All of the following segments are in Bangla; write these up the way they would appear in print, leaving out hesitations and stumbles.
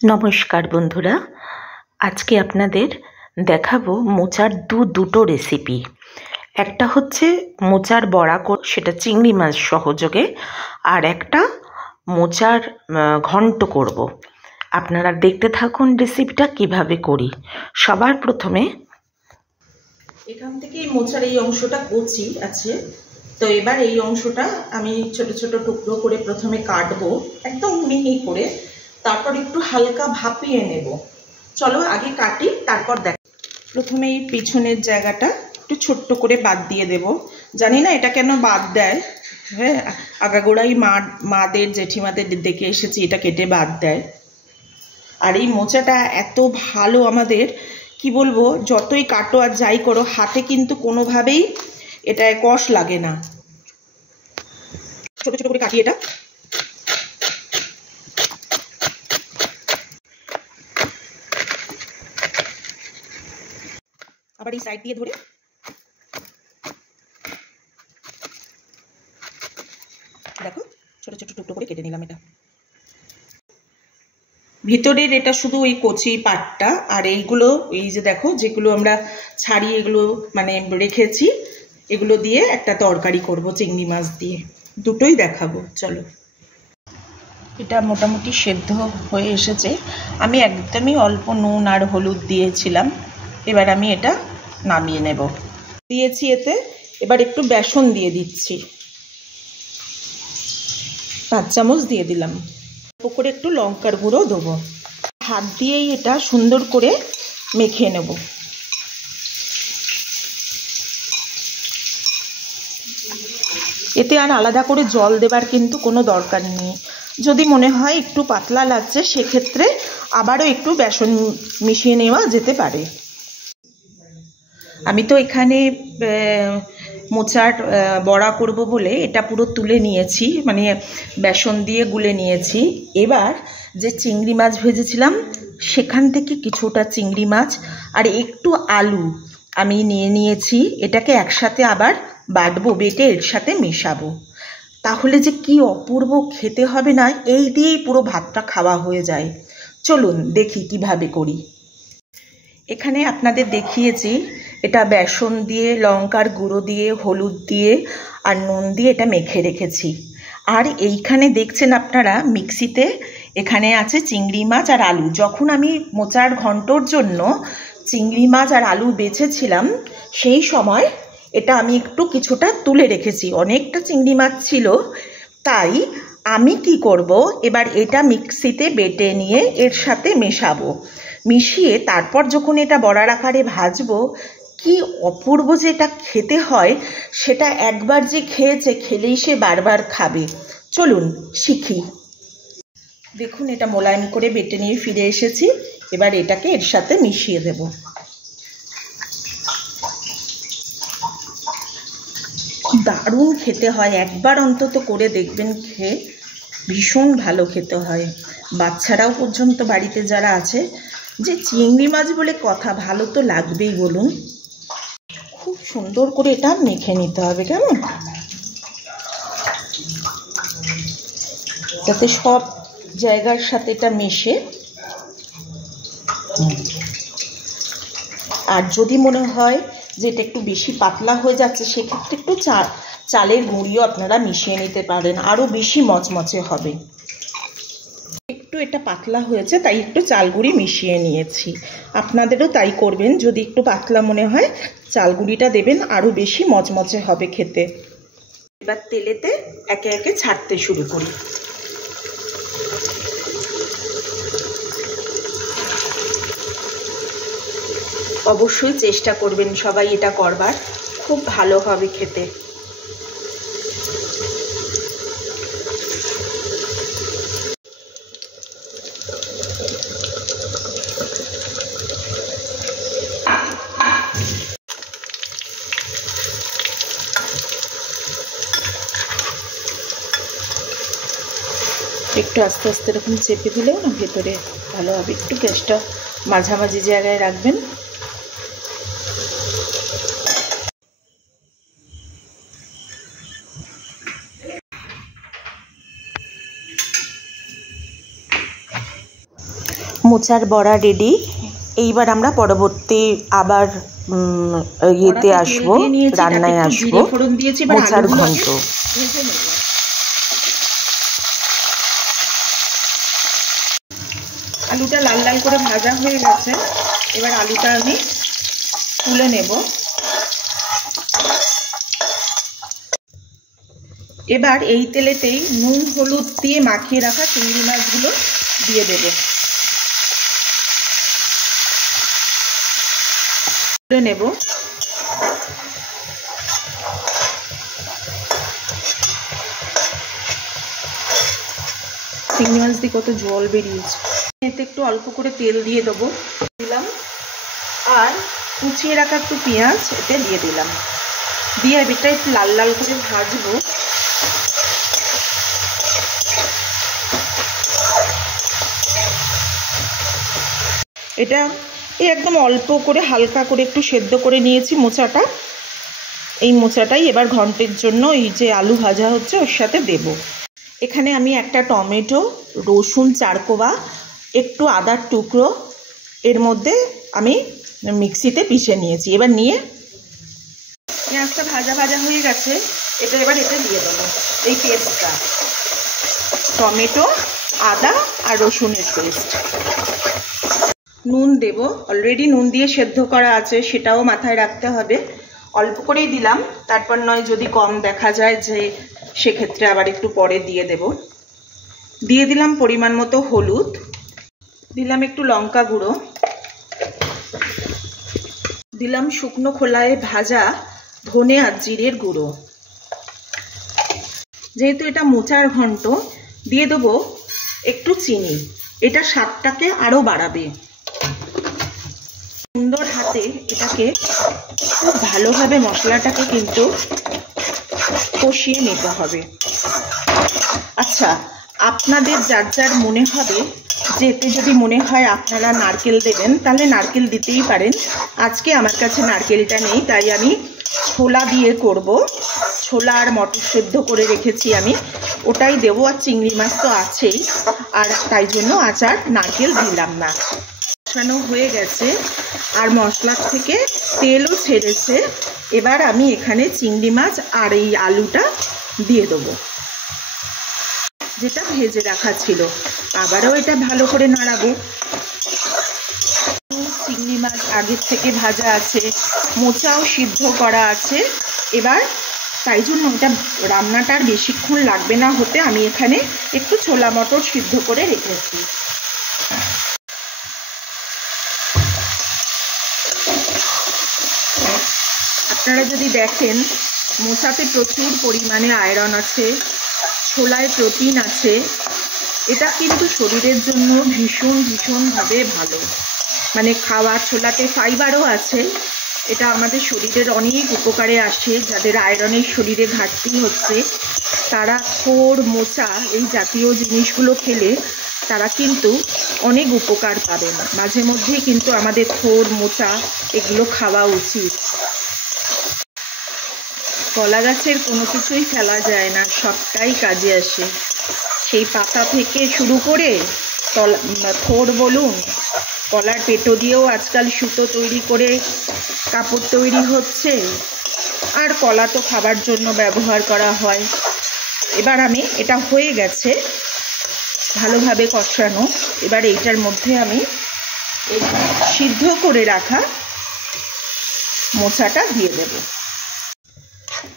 নমস্কার বন্ধুরা, আজকে আপনাদের দেখাবো মোচার দুটো রেসিপি। একটা হচ্ছে মোচার বড়া সেটা চিংড়ি মাছ সহযোগে, আর একটা মোচার ঘন্ট করব। আপনারা দেখতে থাকুন রেসিপিটা কিভাবে করি। সবার প্রথমে এখান থেকে মোচার এই অংশটা কচি আছে, তো এবার এই অংশটা আমি ছোট ছোট টুকরো করে প্রথমে কাটবো একদম মিহি করে, তারপর একটু হালকা ভাপিয়ে নেব। চলো আগে কাটি, তারপর দেখ। প্রথমে এই পিছনের জায়গাটা একটু ছোট্ট করে বাদ দিয়ে দেব। জানি না এটা কেন বাদ দেয়, হ্যাঁ, আগাগোড়াই মাদের জেঠিমাদের দেখে এসেছি এটা কেটে বাদ দেয়। আর এই মোচাটা এত ভালো আমাদের, কি বলবো, যতই কাটো আর যাই করো হাতে কিন্তু কোনোভাবেই এটায় কষ লাগে না। ছোট ছোট করে কাটি এটা। আবার এই সাইড দিয়ে ধরে দেখো ছোট ছোট টুকরো করে কেটে নিলাম। এটা ভিতরের এটা শুধু ওই কচি পাটটা, আর এইগুলো এই যে দেখো যেগুলো আমরা ছাড়িয়ে এগুলো মানে রেখেছি, এগুলো দিয়ে একটা তরকারি করব চিংড়ি মাছ দিয়ে। দুটোই দেখাবো, চলো। এটা মোটামুটি সেদ্ধ হয়ে এসেছে। আমি একদমই অল্প নুন আর হলুদ দিয়েছিলাম। এবার আমি এটা নামিয়ে নেব। দিয়েছি এতে, এবার একটু বেসন দিয়ে দিচ্ছি, 5 চামচ দিয়ে দিলাম। করে একটু লঙ্কার গুঁড়ো দেবো। হাত দিয়েই এটা সুন্দর করে মেখে নেব। এতে আর আলাদা করে জল দেবার কিন্তু কোনো দরকার নেই। যদি মনে হয় একটু পাতলা লাগছে, সেক্ষেত্রে আবারও একটু বেসন মিশিয়ে নেওয়া যেতে পারে। আমি তো এখানে মোচার বড়া করব বলে এটা পুরো তুলে নিয়েছি, মানে বেসন দিয়ে গুলে নিয়েছি। এবার যে চিংড়ি মাছ ভেজেছিলাম সেখান থেকে কিছুটা চিংড়ি মাছ আর একটু আলু আমি নিয়েছি। এটাকে একসাথে আবার বাটবো, বেটে এর সাথে মেশাবো। তাহলে যে কি অপূর্ব খেতে হবে না, এই দিয়েই পুরো ভাতটা খাওয়া হয়ে যায়। চলুন দেখি কিভাবে করি। এখানে আপনাদের দেখিয়েছি, এটা বেসন দিয়ে, লঙ্কার গুঁড়ো দিয়ে, হলুদ দিয়ে আর নুন দিয়ে এটা মেখে রেখেছি। আর এইখানে দেখছেন আপনারা মিক্সিতে এখানে আছে চিংড়ি মাছ আর আলু। যখন আমি মোচার ঘন্টর জন্য চিংড়ি মাছ আর আলু বেছেছিলাম, সেই সময় এটা আমি একটু কিছুটা তুলে রেখেছি। অনেকটা চিংড়ি মাছ ছিল, তাই আমি কি করব, এবার এটা মিক্সিতে বেটে নিয়ে এর সাথে মেশাবো। মিশিয়ে তারপর যখন এটা বড়ার আকারে ভাজবো, কি অপূর্ব যে এটা খেতে হয়, সেটা একবার যে খেয়েছে খেলেই সে বারবার খাবে। চলুন শিখি। দেখুন এটা মোলায়েম করে বেটে নিয়ে ফিরে এসেছি। এবার এটাকে এর সাথে মিশিয়ে দেব। দারুণ খেতে হয়, একবার অন্তত করে দেখবেন, খেয়ে ভীষণ ভালো খেতে হয়। বাচ্চারাও পর্যন্ত বাড়িতে যারা আছে, যে চিংড়ি মাছ বলে কথা, ভালো তো লাগবেই বলুন। খুব সুন্দর করে এটা মেখে নিতে হবে, কেমন, যাতে সব জায়গার সাথে এটা মেশে। আর যদি মনে হয় যে এটা একটু বেশি পাতলা হয়ে যাচ্ছে, সেক্ষেত্রে একটু চালের গুঁড়িও আপনারা মিশিয়ে নিতে পারেন, আরও বেশি মচমচে হবে। একটু এটা পাতলা হয়েছে তাই একটু চাল গুঁড়ি মিশিয়ে নিয়েছি। আপনাদেরও তাই করবেন, যদি একটু পাতলা মনে হয় চাল গুঁড়িটা দেবেন, আরও বেশি মচমচে হবে খেতে। এবার তেলেতে একে একে ছাড়তে শুরু করি। অবশ্যই চেষ্টা করবেন সবাই এটা করবার, খুব ভালো হবে খেতে। একটু আস্তে আস্তে এরকম চেপে দিলেও না ভেতরে ভালো হবে। একটু গ্যাসটা মাঝামাঝি জায়গায় রাখবেন। মোচার বড়া রেডি। এইবার আমরা পরবর্তী আবার ইয়েতে আসবো, রান্নায় আসবো, মোচার ঘন্ট। আলুটা লাল লাল করে ভাজা হয়ে গেছে, এবার আলুটা আমি তুলে নেব। এবার এই তেলেতেই নুন হলুদ দিয়ে মাখিয়ে রাখা চিংড়ি মাছগুলো দিয়ে দেব। তুলে নেব। চিংড়ি মাছ দিয়ে কত জল বেরিয়েছে। এতে একটু অল্প করে তেল দিয়ে দেবো, দিলাম, আর কুচিয়ে রাখা একটু পেঁয়াজ এতে দিয়ে দিলাম, দিয়ে এটা একটু লাল লাল করে ভাজবো। এটা একদম অল্প করে হালকা করে একটু সেদ্ধ করে নিয়েছি মোচাটা। এই মোচাটাই এবার ঘন্টের জন্য এই যে আলু ভাজা হচ্ছে ওর সাথে দেব। এখানে আমি একটা টমেটো, রসুন 4 কোয়া, একটু আদার টুকরো এর মধ্যে আমি মিক্সিতে পিষে নিয়েছি। এবার নিয়ে পেঁয়াজটা ভাজা ভাজা হয়ে গেছে, এটা এবার এতে দিয়ে দেবো এই পেস্টটা, টমেটো, আদা আর রসুনের পেস্ট। নুন দেব, অলরেডি নুন দিয়ে সেদ্ধ করা আছে, সেটাও মাথায় রাখতে হবে। অল্প করেই দিলাম, তারপর নয় যদি কম দেখা যায় যে সেক্ষেত্রে আবার একটু পরে দিয়ে দেব। দিয়ে দিলাম পরিমাণ মতো হলুদ, দিলাম একটু লঙ্কা গুঁড়ো, দিলাম শুকনো খোলায় ভাজা ধনে আর জিরের গুঁড়ো। যেহেতু এটা মোচার ঘন্ট, দিয়ে দেবো একটু চিনি, এটা স্বাদটাকে আরো বাড়াবে। সুন্দর হাতে এটাকে খুব ভালোভাবে মশলাটাকে কিন্তু কষিয়ে নিতে হবে। আচ্ছা, আপনাদের যার যার মনে হবে যে এতে যদি মনে হয় আপনারা নারকেল দেবেন, তাহলে নারকেল দিতেই পারেন। আজকে আমার কাছে নারকেলটা নেই, তাই আমি ছোলা দিয়ে করব। ছোলা আর মটর সেদ্ধ করে রেখেছি আমি, ওটাই দেবো। আর চিংড়ি মাছ তো আছেই, আর তাই জন্য আচার নারকেল দিলাম না। কষানো হয়ে গেছে আর মশলার থেকে তেলও ছেড়েছে। এবার আমি এখানে চিংড়ি মাছ আর এই আলুটা দিয়ে দেবো, যেটা ভেজে রাখা ছিল। আবারও এটা ভালো করে নাড়াবো। চিংড়ি মাছ আগের থেকে ভাজা আছে, মোচাও সিদ্ধ করা আছে। এবার তাই জন্য এটা রান্নাটার বেশিক্ষণ লাগবে না হতে। আমি এখানে একটু ছোলা মটর সিদ্ধ করে রেখেছি। আপনারা যদি দেখেন, মোচাতে প্রচুর পরিমাণে আয়রন আছে, ছোলায় প্রোটিন আছে। এটা কিন্তু শরীরের জন্য ভীষণভাবে ভালো। মানে খাওয়া ছোলাতে ফাইবারও আছে, এটা আমাদের শরীরের অনেক উপকারে আসে। যাদের আয়রনের শরীরে ঘাটতি হচ্ছে, তারা থোড়, মোচা এই জাতীয় জিনিসগুলো খেলে তারা কিন্তু অনেক উপকার পাবেন। মাঝে মধ্যেই কিন্তু আমাদের থোড়, মোচা এগুলো খাওয়া উচিত। কলা গাছের কোনো কিছুই ফেলা যায় না, সবটাই কাজে আসে। সেই পাতা থেকে শুরু করে থোড় বলুন, কলার পেটো দিয়েও আজকাল সুতো তৈরি করে কাপড় তৈরি হচ্ছে, আর কলা তো খাবার জন্য ব্যবহার করা হয়। এবার আমি এটা হয়ে গেছে ভালোভাবে কষানো। এবার এইটার মধ্যে আমি এই সিদ্ধ করে রাখা মোচাটা দিয়ে দেব।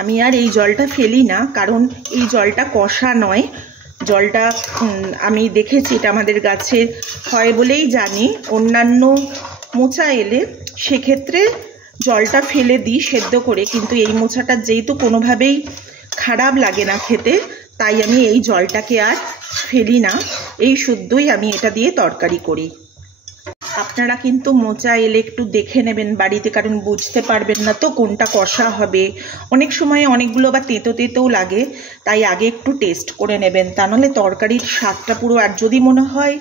আমি আর এই জলটা ফেলি না, কারণ এই জলটা কষা নয়। জলটা আমি দেখেছি এটা আমাদের গাছে হয় বলেই জানি। অন্যান্য মোচা এলে সেক্ষেত্রে জলটা ফেলে দিই সেদ্ধ করে, কিন্তু এই মোচাটা যেহেতু কোনোভাবেই খারাপ লাগে না খেতে, তাই আমি এই জলটাকে আর ফেলি না। এই শুদ্ধই আমি এটা দিয়ে তরকারি করি। আপনারা কিন্তু মোচা এলে একটু দেখে নেবেন বাড়িতে, কারণ বুঝতে পারবেন না তো কোনটা কষা হবে। অনেক সময় অনেকগুলো বা তেতো তেতোও লাগে, তাই আগে একটু টেস্ট করে নেবেন, তা নাহলে তরকারির স্বাদটা পুরো। আর যদি মনে হয়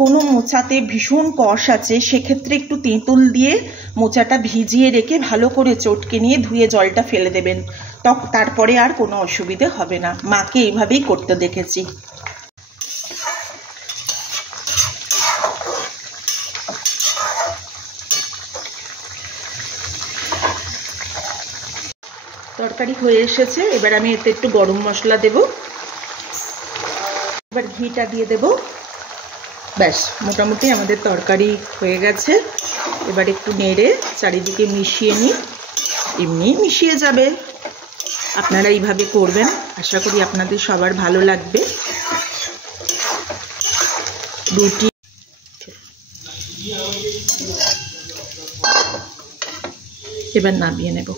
কোনো মোচাতে ভীষণ কষ আছে, সেক্ষেত্রে একটু তেঁতুল দিয়ে মোচাটা ভিজিয়ে রেখে ভালো করে চটকে নিয়ে ধুয়ে জলটা ফেলে দেবেন, তারপরে আর কোনো অসুবিধে হবে না। মাকে এইভাবেই করতে দেখেছি। তরকারি হয়ে এসেছে। এবার আমি এতে একটু গরম মশলা দেব, এবার ঘিটা দিয়ে দেব। ব্যাস, মোটামুটি আমাদের তরকারি হয়ে গেছে। এবার একটু নেড়ে চারিদিকে মিশিয়ে নিই। এমনি মিশিয়ে যাবে, আপনারা এইভাবে করবেন, আশা করি আপনাদের সবার ভালো লাগবে। রুটি এবার নামিয়ে নেব।